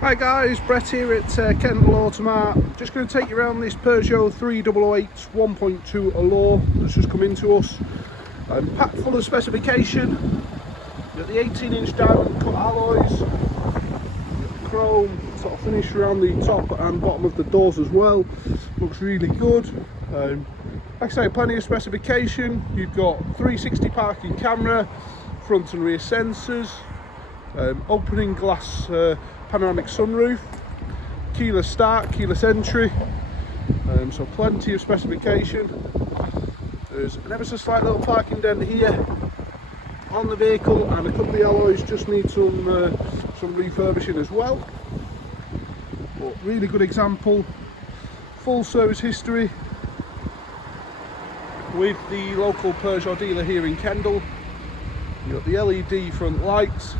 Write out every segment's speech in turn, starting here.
Hi guys, Brett here at Kendal Automart. Just going to take you around this Peugeot 3008 1.2 Allure that's just come into us. Packed full of specification. You've got the 18-inch diamond cut alloys, you've got the chrome sort of finish around the top and bottom of the doors as well. Looks really good. Like I say, plenty of specification. You've got 360 parking camera, front and rear sensors, opening glass panoramic sunroof, keyless start, keyless entry, so plenty of specification. There's an ever so slight little parking dent here on the vehicle, and a couple of the alloys just need some refurbishing as well. But really good example, full service history with the local Peugeot dealer here in Kendal. You've got the LED front lights.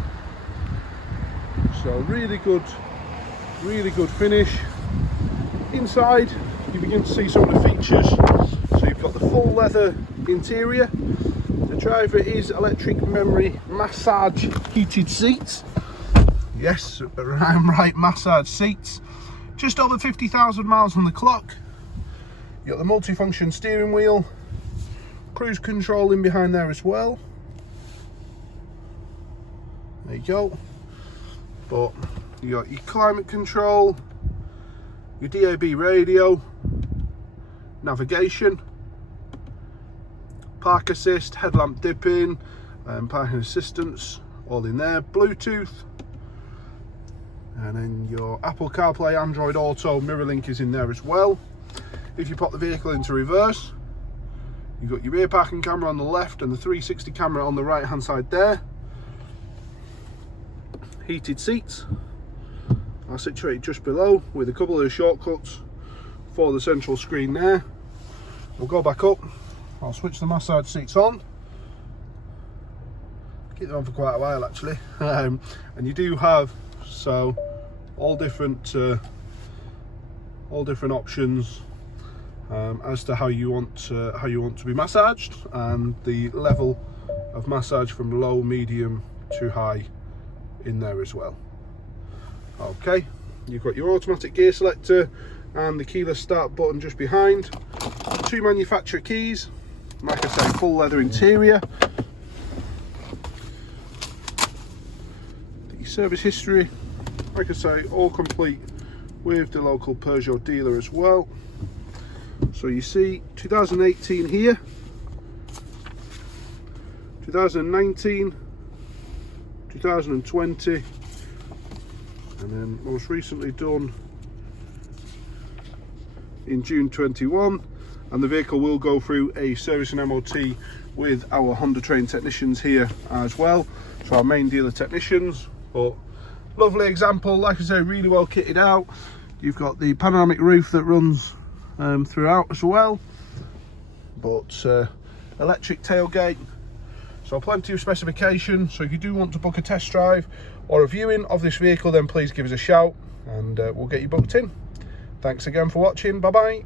So really good finish. Inside you begin to see some of the features. So you've got the full leather interior. The driver is electric memory massage heated seats. Yes, I'm right, massage seats. Just over 50,000 miles on the clock. You've got the multifunction steering wheel, cruise control in behind there as well. There you go. But you got your climate control, your DAB radio, navigation, park assist, headlamp dipping, parking assistance, all in there, Bluetooth, and then your Apple CarPlay, Android Auto, mirror link is in there as well. If you pop the vehicle into reverse, you've got your rear parking camera on the left and the 360 camera on the right hand side there. Heated seats are situated just below with a couple of shortcuts for the central screen there. We'll go back up, I'll switch the massage seats on. Keep them on for quite a while actually. And you do have all different options as to how you want to be massaged, and the level of massage from low, medium to high in there as well. Okay, you've got your automatic gear selector and the keyless start button just behind. 2 manufacturer keys, like I say, full leather interior. The service history, like I say, all complete with the local Peugeot dealer as well. So you see 2018 here, 2019, 2020, and then most recently done in June 21, and the vehicle will go through a service and MOT with our Honda trained technicians here as well, so our main dealer technicians. But lovely example, like I say, really well kitted out. You've got the panoramic roof that runs throughout as well, but electric tailgate. So plenty of specification. So if you do want to book a test drive or a viewing of this vehicle, then please give us a shout and we'll get you booked in. Thanks again for watching. Bye bye.